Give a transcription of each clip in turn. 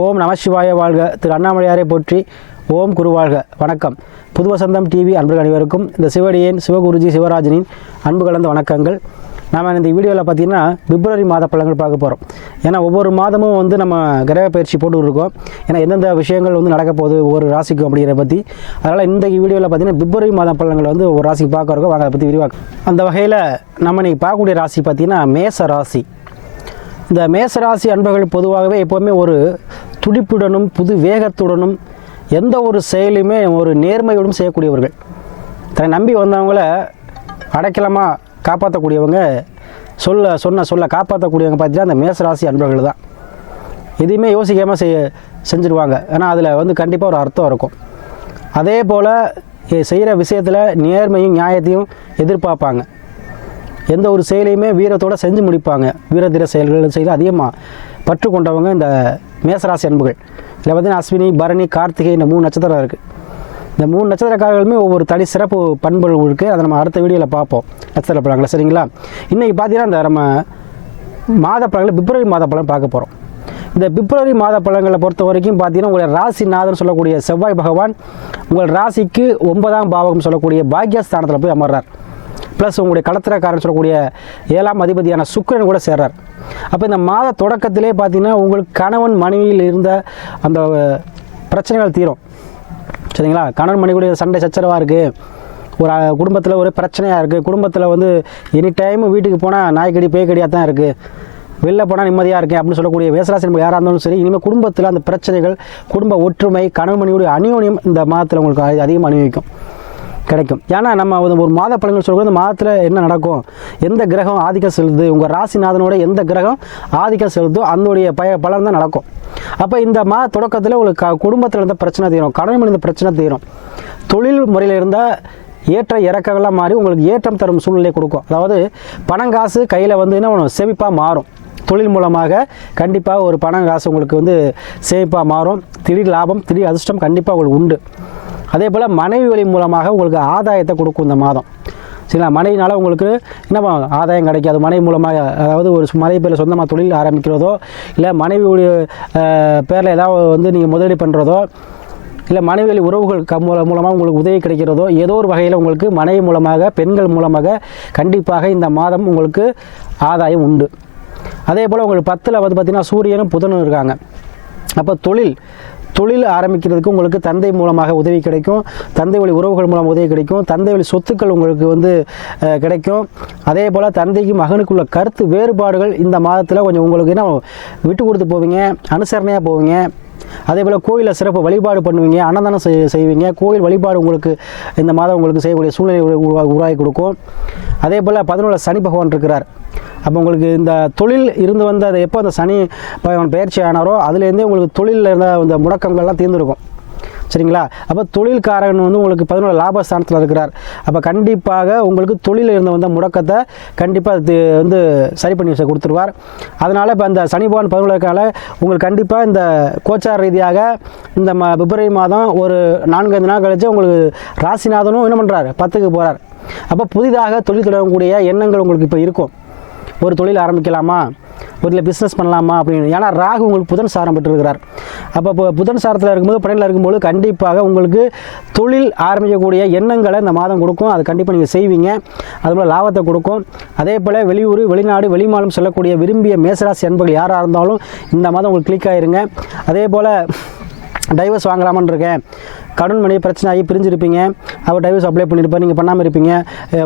ஓம் நமசிவாய வாழ்க. திரு அண்ணாமலையாரை போற்றி ஓம் குருவாழ்க வணக்கம். புது வசந்தம் டிவி அன்பர்கள் அனைவருக்கும் இந்த சிவடியேன் சிவகுருஜி சிவராஜனின் அன்பு கலந்த வணக்கங்கள். நாம் இந்த வீடியோவில் பார்த்தீங்கன்னா பிப்ரவரி மாத பழங்கள் பார்க்க போகிறோம் ஏன்னா ஒவ்வொரு மாதமும் வந்து நம்ம கிரக பயிற்சி போட்டு இருக்கோம் ஏன்னா எந்தெந்த விஷயங்கள் வந்து நடக்க போகுது ஒவ்வொரு ராசிக்கும் அப்படிங்கிற பற்றி அதனால் இந்த வீடியோவில் பார்த்தீங்கன்னா பிப்ரவரி மாத பழங்கள் வந்து ஒரு ராசிக்கு பார்க்க இருக்கோம். வாங்க அதை பற்றி விரிவாக்க அந்த வகையில் நம்ம இன்றைக்கி பார்க்கக்கூடிய ராசி பார்த்தீங்கன்னா மேச ராசி. இந்த மேசராசி அன்பர்கள் பொதுவாகவே எப்போவுமே ஒரு துடிப்புடனும் புது வேகத்துடனும் எந்த ஒரு செயலையுமே ஒரு நேர்மையுடன் செய்யக்கூடியவர்கள். தன்னை நம்பி வந்தவங்கள அடைக்கலமாக காப்பாற்றக்கூடியவங்க சொல்ல சொன்ன சொல்ல காப்பாற்றக்கூடியவங்க பார்த்தீங்கன்னா அந்த மேசராசி அன்பர்கள் தான். எதையுமே யோசிக்காமல் செய்ய செஞ்சுருவாங்க. ஏன்னா அதில் வந்து கண்டிப்பாக ஒரு அர்த்தம் இருக்கும். அதே போல் செய்கிற விஷயத்தில் நேர்மையும் நியாயத்தையும் எதிர்பார்ப்பாங்க. எந்த ஒரு செயலையுமே வீரத்தோடு செஞ்சு முடிப்பாங்க. வீரதீர செயல்கள் செய்து அதிகமாக பற்று கொண்டவங்க இந்த மேசராசி அன்புகள். இதில் பார்த்தீங்கன்னா அஸ்வினி பரணி கார்த்திகை இந்த மூணு நட்சத்திரம் இருக்குது இந்த மூணு நட்சத்திரக்காரர்களுமே ஒவ்வொரு தனி சிறப்பு பண்புகள் இருக்குது அதை நம்ம அடுத்த வீடியோவில் பார்ப்போம். நட்சத்திர சரிங்களா? இன்றைக்கி பார்த்தீங்கன்னா இந்த நம்ம மாத பிப்ரவரி மாத பார்க்க போகிறோம் இந்த பிப்ரவரி மாத பழங்களை பொறுத்த வரைக்கும் பார்த்தீங்கன்னா உங்களுடைய ராசிநாதன் சொல்லக்கூடிய செவ்வாய் பகவான் உங்கள் ராசிக்கு ஒன்பதாம் பாவகம் சொல்லக்கூடிய பாக்கியஸ்தானத்தில் போய் அமர்றார். ப்ளஸ் உங்களுடைய களத்திரக்காரன் சொல்லக்கூடிய ஏழாம் அதிபதியான சுக்கரன் கூட சேர்றார். அப்போ இந்த மாத தொடக்கத்திலே பார்த்தீங்கன்னா உங்களுக்கு கணவன் மனைவியில் இருந்த அந்த பிரச்சனைகள் தீரும். சரிங்களா? கணவன் மனைவியுடைய சண்டை சச்சரவாக இருக்குது ஒரு குடும்பத்தில் ஒரு பிரச்சனையாக இருக்குது குடும்பத்தில் வந்து எனி டைம் வீட்டுக்கு போனால் நாய்க்கடி பேய்க்கடியாக தான் இருக்குது வெளில போனால் நிம்மதியாக இருக்கேன் அப்படின்னு சொல்லக்கூடிய வேசராசி நம்ம யாராக இருந்தாலும் சரி இனிமேல் குடும்பத்தில் அந்த பிரச்சனைகள் குடும்ப ஒற்றுமை கணவன் மனைவியுடைய அநியோன்யம் இந்த மாதத்தில் உங்களுக்கு அதிகமாக அனுபவிக்கும். கிடைக்கும். ஏன்னா நம்ம வந்து ஒரு மாத பலன்கள் சொல்கிறது இந்த மாதத்தில் என்ன நடக்கும்? எந்த கிரகம் ஆதிக்கம் செலுத்துது? உங்கள் ராசிநாதனோட எந்த கிரகம் ஆதிக்கம் செலுத்தோ அதனுடைய பய பலன் தான் நடக்கும். அப்போ இந்த மாத தொடக்கத்தில் உங்களுக்கு குடும்பத்தில் இருந்த பிரச்சனை தீரும். கடன் இருந்த பிரச்சனை தீரும். தொழில் முறையில் இருந்தால் ஏற்ற இறக்கங்களாக மாறி உங்களுக்கு ஏற்றம் தரும் சூழ்நிலையை கொடுக்கும். அதாவது பணம் காசு கையில் வந்து என்ன செவிப்பாக மாறும். தொழில் மூலமாக கண்டிப்பாக ஒரு பணம் காசு உங்களுக்கு வந்து சேமிப்பாக மாறும். திடீர் லாபம் திடீர் அதிர்ஷ்டம் கண்டிப்பாக உங்களுக்கு உண்டு. அதே போல் மனைவி வழி மூலமாக உங்களுக்கு ஆதாயத்தை கொடுக்கும் இந்த மாதம். சரிங்களா? மனைவினால் உங்களுக்கு என்ன ஆதாயம் கிடைக்காது? மனைவி மூலமாக அதாவது ஒரு மனைவி பேரில் சொந்தமாக தொழில் ஆரம்பிக்கிறதோ இல்லை மனைவியுடைய பேரில் ஏதாவது வந்து நீங்கள் முதலீடு பண்ணுறதோ இல்லை மனைவி வழி உறவுகள் க மூலம் மூலமாக உங்களுக்கு உதவி கிடைக்கிறதோ ஏதோ ஒரு வகையில் உங்களுக்கு மனைவி மூலமாக பெண்கள் மூலமாக கண்டிப்பாக இந்த மாதம் உங்களுக்கு ஆதாயம் உண்டு. அதே போல் உங்களுக்கு பத்தில் வந்து பார்த்திங்கன்னா சூரியனும் புதனும் இருக்காங்க. அப்போ தொழில் தொழில் ஆரம்பிக்கிறதுக்கு உங்களுக்கு தந்தை மூலமாக உதவி கிடைக்கும். தந்தை வழி உறவுகள் மூலம் உதவி கிடைக்கும். தந்தை வழி சொத்துக்கள் உங்களுக்கு வந்து கிடைக்கும். அதே போல் தந்தைக்கு மகனுக்குள்ள கருத்து வேறுபாடுகள் இந்த மாதத்தில் கொஞ்சம் உங்களுக்கு என்ன விட்டு கொடுத்து போவீங்க அனுசரணையாக போவீங்க. அதே போல் கோயிலில் சிறப்பு வழிபாடு பண்ணுவீங்க அன்னதானம் செய் செய்வீங்க. கோயில் வழிபாடு உங்களுக்கு இந்த மாதம் உங்களுக்கு செய்யக்கூடிய சூழ்நிலை உருவாகி கொடுக்கும். அதே போல் பதினொன்றில் சனி பகவான் இருக்கிறார். அப்போ உங்களுக்கு இந்த தொழில் இருந்து வந்த அதை எப்போ அந்த சனி பகவான் பயிற்சி ஆனாரோ அதுலேருந்தே உங்களுக்கு தொழிலில் இருந்த அந்த முடக்கங்கள்லாம் தீர்ந்துருக்கும். சரிங்களா? அப்போ தொழில்காரன் வந்து உங்களுக்கு பதினோரு லாபஸ்தானத்தில் இருக்கிறார். அப்போ கண்டிப்பாக உங்களுக்கு தொழிலில் இருந்த வந்த முடக்கத்தை கண்டிப்பாக அது வந்து சரி பண்ணி வச்சு கொடுத்துருவார். அதனால் இப்போ அந்த சனி பகவான் பதினோருக்கால உங்களுக்கு கண்டிப்பாக இந்த கோச்சார ரீதியாக இந்த ம பிப்ரவரி மாதம் ஒரு நான்கு ஐந்து நாள் கழிச்சு உங்களுக்கு ராசிநாதனும் என்ன பண்ணுறாரு பத்துக்கு போகிறார் அப்போ புதிதாக தொழில் தொடங்கக்கூடிய எண்ணங்கள் உங்களுக்கு இப்போ இருக்கும். ஒரு தொழில் ஆரம்பிக்கலாமா? ஒரு இல்லை பிஸ்னஸ் பண்ணலாமா அப்படின்னு. ஏன்னா ராகு உங்களுக்கு புதன் சாரம் பெற்றிருக்கிறார். அப்போ இப்போ புதன் சாரத்தில் இருக்கும்போது படையில் இருக்கும்போது கண்டிப்பாக உங்களுக்கு தொழில் ஆரம்பிக்கக்கூடிய எண்ணங்களை இந்த மாதம் கொடுக்கும். அது கண்டிப்பாக நீங்கள் செய்வீங்க. அதுபோல் லாபத்தை கொடுக்கும். அதே போல் வெளியூர் வெளிநாடு வெளிமாநிலம் செல்லக்கூடிய விரும்பிய மேசராசி அன்பர்கள் யாராக இருந்தாலும் இந்த மாதம் உங்களுக்கு கிளிக் ஆயிருங்க. அதே போல் டைவர்ஸ் வாங்கலாமான்னு இருக்கேன். கடன் மணி பிரச்சனை ஆகி பிரிஞ்சிருப்பீங்க. அவர் டைவர்ஸ் அப்ளை பண்ணியிருப்பார் நீங்கள் பண்ணாமல் இருப்பீங்க.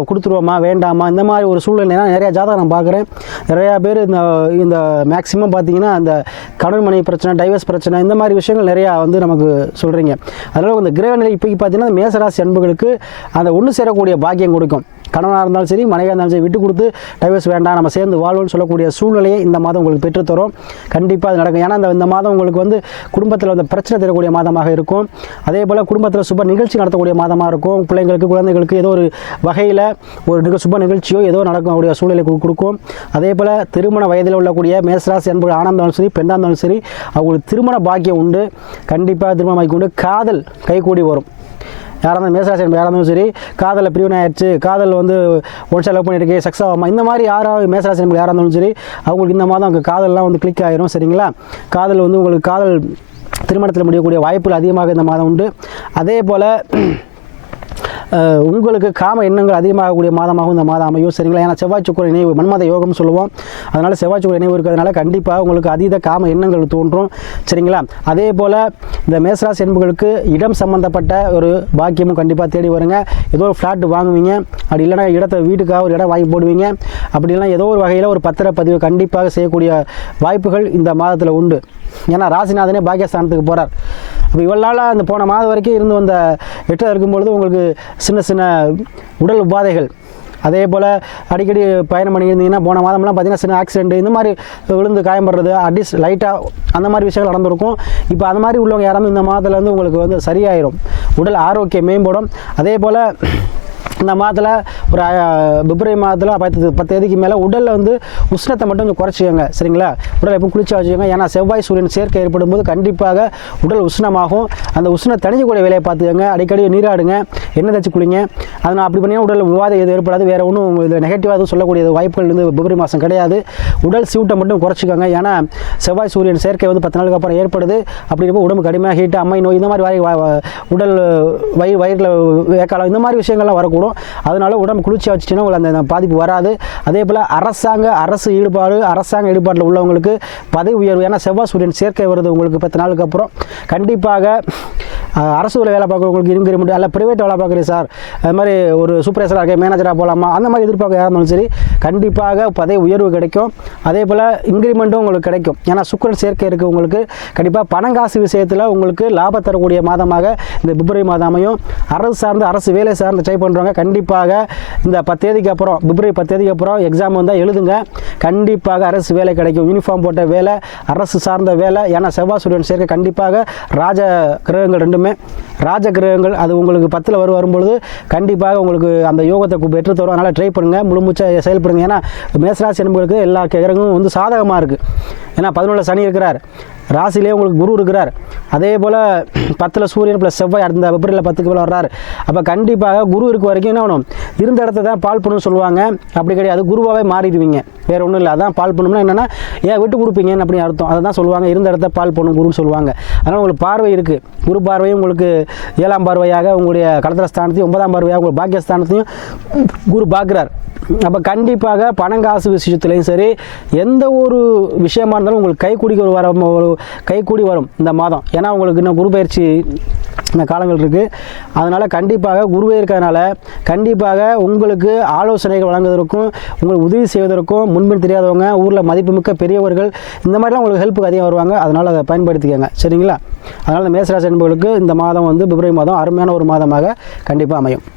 கொடுத்துருவோமா வேண்டாமா? இந்த மாதிரி ஒரு சூழ்நிலை நிறையா ஜாதகம் நான் பார்க்குறேன். நிறையா பேர் இந்த இந்த மேக்ஸிமம் பார்த்தீங்கன்னா அந்த கடன் மணி பிரச்சனை டைவர்ஸ் பிரச்சனை இந்த மாதிரி விஷயங்கள் நிறையா வந்து நமக்கு சொல்கிறீங்க அதனால் இந்த கிரகநிலை இப்போக்கி பார்த்தீங்கன்னா மேசராசி அன்புகளுக்கு அந்த ஒன்று சேரக்கூடிய பாக்கியம் கொடுக்கும். கணவனாக இருந்தாலும் சரி மனைவியாக இருந்தாலும் சரி விட்டு கொடுத்து டைவர்ஸ் வேண்டாம் நம்ம சேர்ந்து வாழ்வோம்னு சொல்லக்கூடிய சூழ்நிலையை இந்த மாதம் உங்களுக்கு பெற்றுத்தரும் கண்டிப்பாக அது நடக்கும். ஏன்னா இந்த இந்த மாதம் உங்களுக்கு வந்து குடும்பத்தில் வந்து பிரச்சனை தரக்கூடிய மாதமாக இருக்கும். அதே போல் குடும்பத்தில் சுப நிகழ்ச்சி நடத்தக்கூடிய மாதமாக இருக்கும். பிள்ளைங்களுக்கு குழந்தைகளுக்கு ஏதோ ஒரு வகையில் ஒரு நிக சுப நிகழ்ச்சியோ ஏதோ நடக்கக்கூடிய சூழ்நிலை கொடுக்கும். அதே போல் திருமண வயதில் உள்ளக்கூடிய மேசராசி என்பது ஆணாக இருந்தாலும் சரி பெண்ணாக இருந்தாலும் சரி அவங்களுக்கு திருமண பாக்கியம் உண்டு. கண்டிப்பாக திருமணம் உண்டு காதல் கைகூடி வரும். யாராக இருந்தாலும் மேசராசி என்பது யாராக இருந்தாலும் சரி காதலில் பிரிவினை ஆயிடுச்சு காதல் வந்து ஒன் லவ் பண்ணியிருக்கேன் சக்ஸ் ஆகாமல் இந்த மாதிரி யாராவது மேசராசி என்பது யாராக இருந்தாலும் சரி அவங்களுக்கு இந்த மாதம் அவங்க காதல்லாம் வந்து கிளிக் ஆயிரும் சரிங்களா? காதல் வந்து உங்களுக்கு காதல் திருமணத்தில் முடியக்கூடிய வாய்ப்புகள் அதிகமாக இந்த மாதம் உண்டு. அதே போல் உங்களுக்கு காம எண்ணங்கள் அதிகமாகக்கூடிய மாதமாகவும் இந்த மாதம் அமையும். சரிங்களா? ஏன்னா செவ்வாய் சுக்கர இணைவு மன்மத யோகம்னு சொல்லுவோம். அதனால் செவ்வாய் சுக்கர இணைவு இருக்கிறதுனால கண்டிப்பாக உங்களுக்கு அதீத காம எண்ணங்கள் தோன்றும். சரிங்களா? அதே போல் இந்த மேசராசி என்பவர்களுக்கு இடம் சம்பந்தப்பட்ட ஒரு பாக்கியமும் கண்டிப்பாக தேடி வருங்க. ஏதோ ஒரு ஃப்ளாட் வாங்குவீங்க. அப்படி இல்லைனா இடத்த வீட்டுக்காக ஒரு இடம் வாங்கி போடுவீங்க. அப்படி இல்லைனா ஏதோ ஒரு வகையில் ஒரு பத்திரப்பதிவு கண்டிப்பாக செய்யக்கூடிய வாய்ப்புகள் இந்த மாதத்தில் உண்டு. ஏன்னா ராசிநாதனே பாக்கியஸ்தானத்துக்கு போகிறார் இப்போ இவ்வளோ அந்த போன மாதம் வரைக்கும் இருந்து வந்த எட்டில் இருக்கும்பொழுது உங்களுக்கு சின்ன சின்ன உடல் உபாதைகள். அதே போல் அடிக்கடி பயணம் பண்ணியிருந்தீங்கன்னா போன மாதம்லாம் பார்த்தீங்கன்னா சின்ன ஆக்சிடென்ட் இந்த மாதிரி விழுந்து காயம்படுறது அட்லீஸ்ட் லைட்டாக அந்த மாதிரி விஷயங்கள் நடந்திருக்கும். இப்போ அந்த மாதிரி உள்ளவங்க யாராவது இந்த மாதத்தில் வந்து உங்களுக்கு வந்து சரியாயிரும். உடல் ஆரோக்கியம் மேம்படும். அதே போல் இந்த மாதத்தில் ஒரு பிப்ரவரி மாதத்தில் பத்து பத்து தேதிக்கு மேலே உடலில் வந்து உஷ்ணத்தை மட்டும் கொஞ்சம் குறைச்சிக்கோங்க. சரிங்களா? உடல் எப்பவும் குளிச்சா வச்சுக்கோங்க. ஏன்னா செவ்வாய் சூரியன் சேர்க்கை ஏற்படும் போது கண்டிப்பாக உடல் உஷ்ணமாகும். அந்த உஷ்ணம் தணிக்கக்கூடிய வேலையை பார்த்துக்கோங்க. அடிக்கடி நீராடுங்க எண்ணெய் தச்சு குளிங்க. அதனால் அப்படி பண்ணி உடல் விவாதம் எதுவும் ஏற்படாது. வேறு ஒன்றும் இதில் நெகட்டிவாக எதுவும் சொல்லக்கூடிய வாய்ப்புகள் வந்து பிப்ரவரி மாதம் கிடையாது. உடல் சீட்டை மட்டும் குறைச்சிக்கோங்க. ஏன்னா செவ்வாய் சூரியன் சேர்க்கை வந்து பத்து நாளுக்கு அப்புறம் ஏற்படுது. அப்படி இருக்கும் உடம்பு கடுமையாக ஹீட்டு அம்மை நோய் இந்த மாதிரி வாய் உடல் வயிறு வயிறில் வேக்காலம் இந்த மாதிரி விஷயங்கள்லாம் வரக்கூடும். அதனால உடம்பு குளிர்ச்சியாக வச்சுட்டீங்கன்னா உங்களுக்கு அந்த பாதிப்பு வராது. அதே போல் அரசாங்க அரசு ஈடுபாடு அரசாங்க ஈடுபாட்டில் உள்ளவங்களுக்கு பதவி உயர்வு ஏன்னா செவ்வாய் சூரியன் சேர்க்கை வருது உங்களுக்கு பத்து நாளுக்கு அப்புறம். கண்டிப்பாக அரசு வேலை வேலை பார்க்குறவங்களுக்கு இன்க்ரிமெண்ட் அல்ல ப்ரைவேட் வேலை பார்க்குறேன் சார் அது மாதிரி ஒரு சூப்பர்வைசராக இருக்கேன் மேனேஜராக போகலாமா அந்த மாதிரி எதிர்பார்க்க யாராக இருந்தாலும் சரி கண்டிப்பாக பதவி உயர்வு கிடைக்கும். அதே போல் இன்க்ரிமெண்ட்டும் உங்களுக்கு கிடைக்கும். ஏன்னா சுக்கரன் சேர்க்கை இருக்குது உங்களுக்கு. கண்டிப்பாக பணம் காசு விஷயத்தில் உங்களுக்கு லாபம் தரக்கூடிய மாதமாக இந்த பிப்ரவரி மாதம் அமையும். அரசு சார்ந்த அரசு வேலை சார்ந்து ட்ரை பண்ணுறவங்க கண்டிப்பாக இந்த பத்தேதிக்கு அப்புறம் பிப்ரவரி பத்தேதிக்கு அப்புறம் எக்ஸாம் வந்தால் எழுதுங்க. கண்டிப்பாக அரசு வேலை கிடைக்கும். யூனிஃபார்ம் போட்ட வேலை அரசு சார்ந்த வேலை. ஏன்னா செவ்வாய் சூரியன் சேர்க்கை கண்டிப்பாக ராஜ கிரகங்கள் ரெண்டுமே ராஜ கிரகங்கள் அது உங்களுக்கு பத்தில் வரும் வரும்பொழுது கண்டிப்பாக உங்களுக்கு அந்த யோகத்தை பெற்று தரும் அதனால் ட்ரை பண்ணுங்கள் முழுமூச்சாக செயல்படுங்க. ஏன்னா மேசராசி என்பவர்களுக்கு எல்லா கிரகங்களும் வந்து சாதகமாக இருக்குது ஏன்னா பதினொன்றில் சனி இருக்கிறார். ராசிலே உங்களுக்கு குரு இருக்கிறார். அதே போல் பத்தில் சூரியன் ப்ளஸ் செவ்வாய் அடுத்த பிப்ரவரியில் பத்துக்கு மேலே வர்றார். அப்போ கண்டிப்பாக குரு இருக்க வரைக்கும் என்ன வேணும் இருந்த இடத்த தான் பால் பண்ணுன்னு சொல்லுவாங்க. அப்படி கிடையாது. குருவாகவே மாறிடுவீங்க. வேறு ஒன்றும் இல்லை. அதான் பால் பண்ணணும்னா என்னென்னா ஏன் விட்டு கொடுப்பீங்கன்னு அப்படின்னு அர்த்தம். அதை தான் சொல்லுவாங்க. இருந்த இடத்த பால் பண்ணும் குருன்னு சொல்லுவாங்க. அதனால் உங்களுக்கு பார்வை இருக்குது குரு பார்வையும் உங்களுக்கு ஏழாம் பார்வையாக உங்களுடைய கடத்திர ஸ்தானத்தையும் ஒன்பதாம் பார்வையாக உங்களுக்கு பாக்கியஸ்தானத்தையும் குரு பார்க்குறார். அப்போ கண்டிப்பாக பணங்காசு விஷயத்துலையும் சரி எந்த ஒரு விஷயமா இருந்தாலும் உங்களுக்கு கைக்கூடி கூடி வர ஒரு கைக்கூடி வரும் இந்த மாதம். ஏன்னா உங்களுக்கு இன்னும் குரு பயிற்சி இந்த காலங்கள் இருக்குது அதனால் கண்டிப்பாக குருவே இருக்கிறதுனால கண்டிப்பாக உங்களுக்கு ஆலோசனைகள் வழங்குவதற்கும் உங்களுக்கு உதவி செய்வதற்கும் முன்பின் தெரியாதவங்க ஊரில் மதிப்புமிக்க பெரியவர்கள் இந்த மாதிரிலாம் உங்களுக்கு ஹெல்ப்புக்கு அதிகம் வருவாங்க. அதனால் அதை பயன்படுத்திக்கங்க. சரிங்களா? அதனால் இந்த மேசராசி என்பவர்களுக்கு இந்த மாதம் வந்து பிப்ரவரி மாதம் அருமையான ஒரு மாதமாக கண்டிப்பாக அமையும்.